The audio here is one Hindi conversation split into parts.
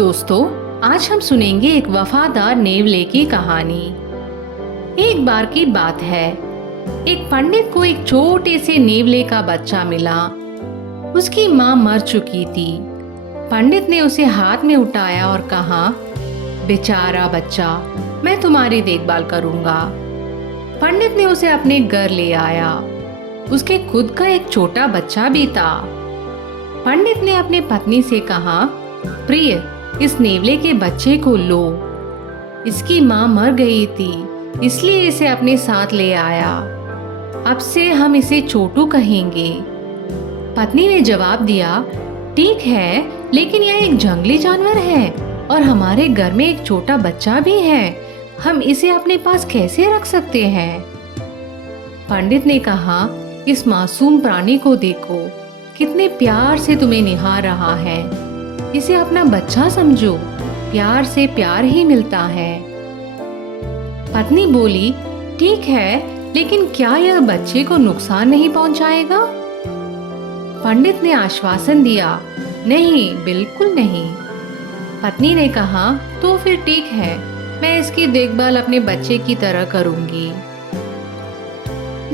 दोस्तों, आज हम सुनेंगे एक वफादार नेवले की कहानी। एक बार की बात है, एक पंडित को एक छोटे से नेवले का बच्चा मिला। उसकी माँ मर चुकी थी। पंडित ने उसे हाथ में उठाया और कहा, बेचारा बच्चा, मैं तुम्हारी देखभाल करूंगा। पंडित ने उसे अपने घर ले आया। उसके खुद का एक छोटा बच्चा भी था। पंडित ने अपनी पत्नी से कहा, प्रिय, इस नेवले के बच्चे को लो। इसकी माँ मर गई थी, इसलिए इसे अपने साथ ले आया। अब से हम इसे छोटू कहेंगे। पत्नी ने जवाब दिया, ठीक है, लेकिन यह एक जंगली जानवर है और हमारे घर में एक छोटा बच्चा भी है। हम इसे अपने पास कैसे रख सकते हैं? पंडित ने कहा, इस मासूम प्राणी को देखो, कितने प्यार से तुम्हें निहार रहा है। इसे अपना बच्चा समझो, प्यार से प्यार ही मिलता है। पत्नी बोली, ठीक है, लेकिन क्या यह बच्चे को नुकसान नहीं पहुंचाएगा? पंडित ने आश्वासन दिया, नहीं, बिल्कुल नहीं। पत्नी ने कहा, तो फिर ठीक है, मैं इसकी देखभाल अपने बच्चे की तरह करूंगी।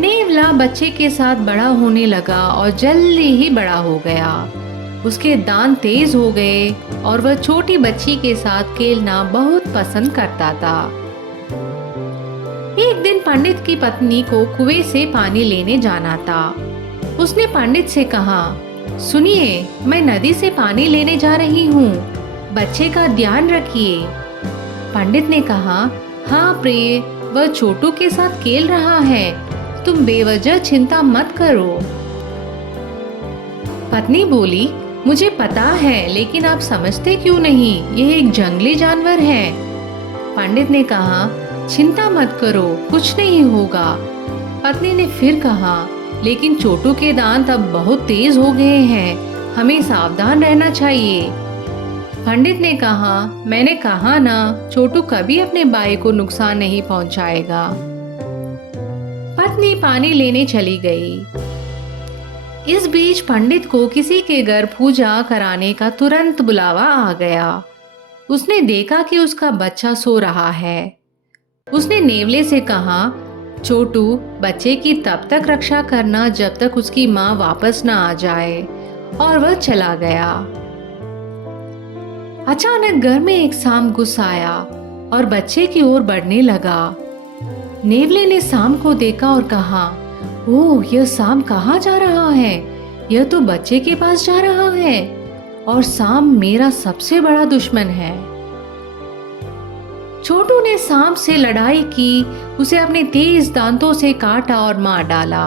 नेवला बच्चे के साथ बड़ा होने लगा और जल्दी ही बड़ा हो गया। उसके दांत तेज हो गए और वह छोटी बच्ची के साथ खेलना बहुत पसंद करता था। एक दिन पंडित की पत्नी को कुएं से पानी लेने जाना था। उसने पंडित से कहा, सुनिए, मैं नदी से पानी लेने जा रही हूँ, बच्चे का ध्यान रखिए। पंडित ने कहा, हाँ प्रिय, वह छोटू के साथ खेल रहा है, तुम बेवजह चिंता मत करो। पत्नी बोली, मुझे पता है, लेकिन आप समझते क्यों नहीं? यह एक जंगली जानवर है। पंडित ने कहा, चिंता मत करो, कुछ नहीं होगा। पत्नी ने फिर कहा, लेकिन छोटू के दांत अब बहुत तेज हो गए हैं, हमें सावधान रहना चाहिए। पंडित ने कहा, मैंने कहा ना, छोटू कभी अपने भाई को नुकसान नहीं पहुंचाएगा। पत्नी पानी लेने चली गई। इस बीच पंडित को किसी के घर पूजा कराने का तुरंत बुलावा आ गया। उसने देखा कि उसका बच्चा सो रहा है। उसने नेवले से कहा, छोटू, बच्चे की तब तक रक्षा करना जब तक उसकी माँ वापस न आ जाए, और वह चला गया। अचानक घर में एक सांप घुस आया और बच्चे की ओर बढ़ने लगा। नेवले ने सांप को देखा और कहा, ओह, यह सांप कहाँ जा रहा है? यह तो बच्चे के पास जा रहा है, और सांप मेरा सबसे बड़ा दुश्मन है। छोटू ने सांप से लड़ाई की, उसे अपने तेज दांतों से काटा और मार डाला।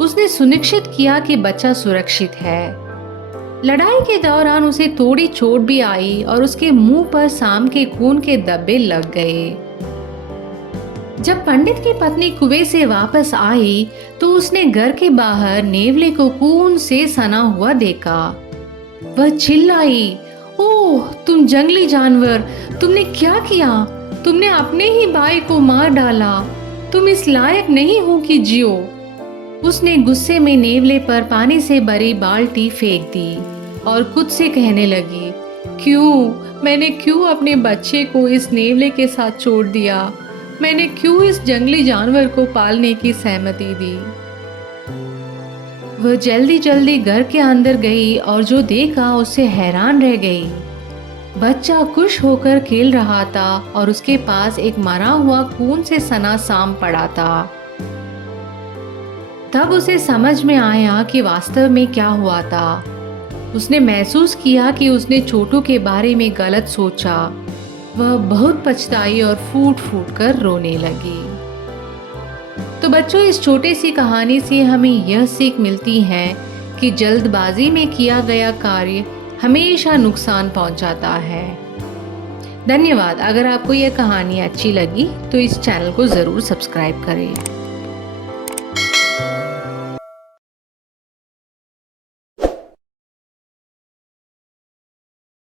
उसने सुनिश्चित किया कि बच्चा सुरक्षित है। लड़ाई के दौरान उसे थोड़ी चोट भी आई और उसके मुंह पर सांप के खून के धब्बे लग गए। जब पंडित की पत्नी कुएं से वापस आई तो उसने घर के बाहर नेवले को खून से सना हुआ देखा। वह चिल्लाई, ओह, तुम जंगली जानवर, तुमने क्या किया? तुमने अपने ही भाई को मार डाला। तुम इस लायक नहीं हो कि जियो। उसने गुस्से में नेवले पर पानी से भरी बाल्टी फेंक दी और खुद से कहने लगी, मैंने क्यों अपने बच्चे को इस नेवले के साथ छोड़ दिया? मैंने क्यों इस जंगली जानवर को पालने की सहमति दी? वह जल्दी जल्दी घर के अंदर गई और जो देखा उससे हैरान रह गई। बच्चा खुश होकर खेल रहा था और उसके पास एक मरा हुआ खून से सना सांप पड़ा था। तब उसे समझ में आया कि वास्तव में क्या हुआ था। उसने महसूस किया कि उसने छोटू के बारे में गलत सोचा। वह बहुत पछताई और फूट फूट कर रोने लगी। तो बच्चों, इस छोटी सी कहानी से हमें यह सीख मिलती है कि जल्दबाजी में किया गया कार्य हमेशा नुकसान पहुंचाता है। धन्यवाद। अगर आपको यह कहानी अच्छी लगी तो इस चैनल को ज़रूर सब्सक्राइब करें।